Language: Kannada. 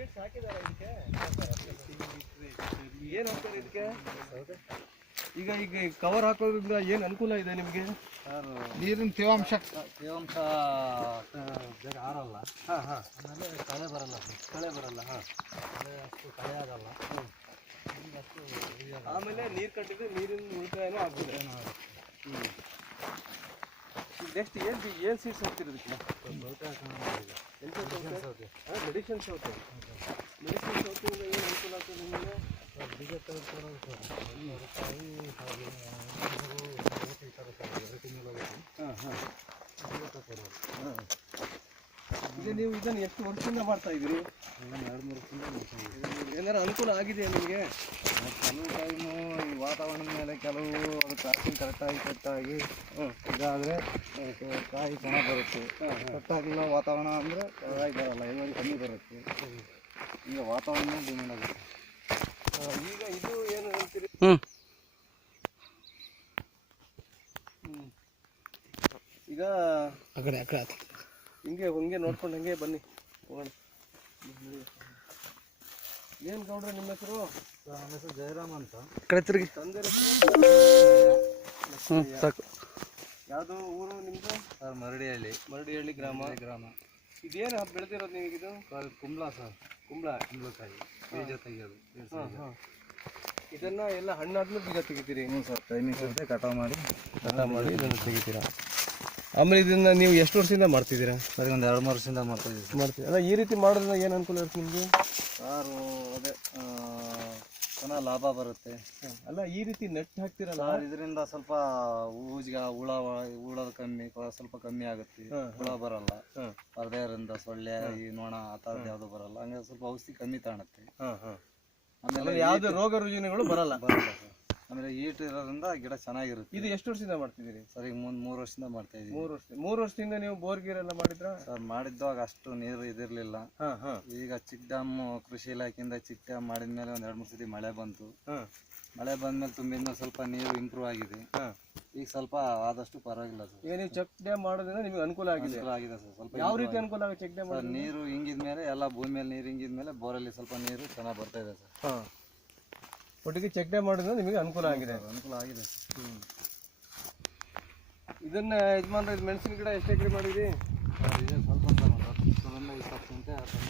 ಸೀಡ್ಸ್ ಹಾಕಿದಾರ ಇದಕ್ಕೆ ಏನು ಹಾಕ್ತಾರೆ ಇದಕ್ಕೆ ಈಗ ಈಗ ಕವರ್ ಹಾಕೋದ್ರಿಂದ ಏನು ಅನುಕೂಲ ಇದೆ ನಿಮಗೆ ಸರ್? ನೀರಿನ ತೇವಾಂಶ ಬೇಗ ಆರಲ್ಲ. ಹಾಂ ಹಾಂ. ಆಮೇಲೆ ಕಳೆ ಬರಲ್ಲ ಸರ್. ಕಳೆ ಬರಲ್ಲ. ಹಾಂ, ಕಳೆ ಅಷ್ಟು ಕಳೆ ಆಗಲ್ಲ. ಅಷ್ಟು ಆಮೇಲೆ ನೀರು ಕಟ್ಟಿದ್ರೆ ನೀರಿನ ಉಳಿತಾಯನೂ ಆಗ್ಬೋದು. ಹ್ಞೂ. ನೆಕ್ಸ್ಟ್ ಏನು ಸೀಡ್ಸ್ ಹಾಕ್ತಿರೋದಕ್ಕೆ? ಮೆಡಿಸಿನ್ ಸೌತೆ. ಮೆಡಿಸಿನ್ ಸೌತಿಂದ ಏನು ಅನುಕೂಲ ಆಗ್ತದೆ ನಿಮಗೆ? ಬೀಜ ತೆಗೆದುಕೊಳ್ಳೋದು ಸರ್. ಹಾಂ ಹಾಂ. ಈಗ ನೀವು ಇದನ್ನು ಎಷ್ಟು ವರ್ಷದಿಂದ ಮಾಡ್ತಾ ಇದ್ದೀರಿ? 2-3 ವರ್ಷದಿಂದ ಮಾಡ್ತಾ ಇದ್ದೀವಿ. ಏನಾರು ಅನುಕೂಲ ಆಗಿದೆಯಾ ನಿಮಗೆ? ಕೆಲವು ಟೈಮು ಈ ವಾತಾವರಣದ ಮೇಲೆ ಕೆಲವು ಅದು ಕಾಯಿ ಕರೆಕ್ಟಾಗಿ ಇದಾದರೆ ಕಾಯಿ ಚೆನ್ನಾಗಿ ಬರುತ್ತೆ. ಕರೆಕ್ಟಾಗಿಲ್ಲ ವಾತಾವರಣ ಅಂದರೆ ಕಾಯಿ ಬರಲ್ಲ, ಇಳುವರಿ ಕಮ್ಮಿ ಬರುತ್ತೆ. ಈಗ ವಾತಾವರಣ ಡಿಮ್ಯಾಂಡ್ ಆಗುತ್ತೆ. ಈಗ ಇದು ಏನು ಹೇಳ್ತೀರಿ? ಈಗ ಹಿಂಗೆ ನೋಡ್ಕೊಂಡು ಹಂಗೆ ಬನ್ನಿ ಹೋಗೋಣ. ಏನು ಗೌಡ್ರೆ ನಿಮ್ಮ ಹೆಸರು? ನನ್ನ ಹೆಸರು ಜಯರಾಮ್ ಅಂತ. ತಂದೆ ಯಾವುದು ಊರು ನಿಮ್ಮದು? ಸರ್ ಮರಡಿಹಳ್ಳಿ ಗ್ರಾಮ. ಇದೇನು ಬೆಳೆದಿರೋದು ನಿಮಗಿದು? ಕುಂಬಳ ಸರ್. ಕುಂಬಳಕಾಯಿ ಬೀಜ ತೆಗಿಯೋದು. ಇದನ್ನ ಎಲ್ಲ ಹಣ್ಣಾದ್ಮೇಲೆ ಬೀಜ ತೆಗಿತೀರಿ? ಹ್ಞೂ ಸರ್. ಟೈಮಿಂಗ್ಸ್ ಇರುತ್ತೆ, ಕಟಾವು ಮಾಡಿ ಇದನ್ನು ತೆಗಿತೀರಾ. ಆಮೇಲೆ ಇದನ್ನ ನೀವು ಎಷ್ಟು ವರ್ಷದಿಂದ ಮಾಡ್ತಿದ್ದೀರಾ? ಸರಿ, ಒಂದು 2-3 ವರ್ಷದಿಂದ ಮಾಡ್ತೀವಿ. ಅಲ್ಲ, ಈ ರೀತಿ ಮಾಡೋದ್ರಿಂದ ಏನು ಅನುಕೂಲ ಇರುತ್ತೆ ನಿಮಗೆ? ಸಾರು ಅದೇ ಚೆನ್ನಾಗಿ ಲಾಭ ಬರುತ್ತೆ. ಅಲ್ಲ, ಈ ರೀತಿ ನೆಟ್ ಹಾಕ್ತಿರಲ್ಲ, ಇದರಿಂದ ಸ್ವಲ್ಪ ಹುಳದ ಕಮ್ಮಿ, ಸ್ವಲ್ಪ ಕಮ್ಮಿ ಆಗುತ್ತೆ. ಹುಳ ಬರಲ್ಲ, ಪರದೆಯರಿಂದ ಸೊಳ್ಳೆ ಈ ನೋಣ ಆ ಥರದ್ದು ಯಾವುದು ಬರಲ್ಲ. ಹಂಗೆ ಸ್ವಲ್ಪ ಔಷಧಿ ಕಮ್ಮಿ ತಾಣುತ್ತೆ. ಆಮೇಲೆ ಯಾವುದೇ ರೋಗ ರುಜಿನಗಳು ಬರಲ್ಲ. ಸರ್. ಆಮೇಲೆ ಈಟ್ ಇರೋದ್ರಿಂದ ಗಿಡ ಚೆನ್ನಾಗಿರುತ್ತೆ. ಇದು ಎಷ್ಟು ವರ್ಷದಿಂದ ಮಾಡ್ತಿದ್ದೀರಿ? ಸರ್, ಈಗ 3 ವರ್ಷದಿಂದ ಮಾಡ್ತಾ ಇದ್ದೀವಿ. 3 ವರ್ಷದಿಂದ ನೀವು ಬೋರ್ ಗೀರ್ ಎಲ್ಲ ಮಾಡಿದ್ರ? ಸರ್, ಮಾಡಿದ್ದಾಗ ಅಷ್ಟು ನೀರು ಇದಿರ್ಲಿಲ್ಲ. ಈಗ ಚಿಕ್ಕ ಡ್ಯಾಮ್ ಕೃಷಿ ಇಲಾಖೆಯಿಂದ ಚಿಕ್ಕ ಡ್ಯಾಮ್ ಮಾಡಿದ್ಮೇಲೆ ಒಂದು 2-3 ಸತಿ ಮಳೆ ಬಂತು. ಮಳೆ ಬಂದ್ಮೇಲೆ ತುಂಬಿದ್ಮೇಲೆ ಸ್ವಲ್ಪ ನೀರು ಇಂಪ್ರೂವ್ ಆಗಿದೆ. ಈಗ ಸ್ವಲ್ಪ ಆದಷ್ಟು ಪರವಾಗಿಲ್ಲ ಸರ್. ಈಗ ನೀವು ಚೆಕ್ ಡ್ಯಾಮ್ ಮಾಡೋದ್ರಿಂದ ನಿಮಗೆ ಅನುಕೂಲ ಆಗಿದೆ ಸರ್. ಸ್ವಲ್ಪ ಯಾವ ರೀತಿ ಅನುಕೂಲ ಆಗುತ್ತೆ ಚೆಕ್ ಡ್ಯಾಮ್? ನೀರು ಹಿಂಗಿದ್ಮೇಲೆ ಎಲ್ಲ ಭೂಮಿ ಮೇಲೆ ನೀರು ಹಿಂಗಿದ್ಮೇಲೆ ಬೋರಲ್ಲಿ ಸ್ವಲ್ಪ ನೀರು ಚೆನ್ನಾಗಿ ಬರ್ತಾ ಇದೆ ಸರ್. ಒಟ್ಟಿಗೆ ಚೆಕ್ ಡ್ಯಾಮ್ ಮಾಡೋದ್ರಿಂದ ನಿಮಗೆ ಅನುಕೂಲ ಆಗಿದೆ. ಇದನ್ನ ಯಜಮಾನ್ರ ಮೆಣಸಿನ ಗಿಡ ಎಷ್ಟು ಎಕರೆ ಮಾಡಿದ್ರಿ? ಸ್ವಲ್ಪ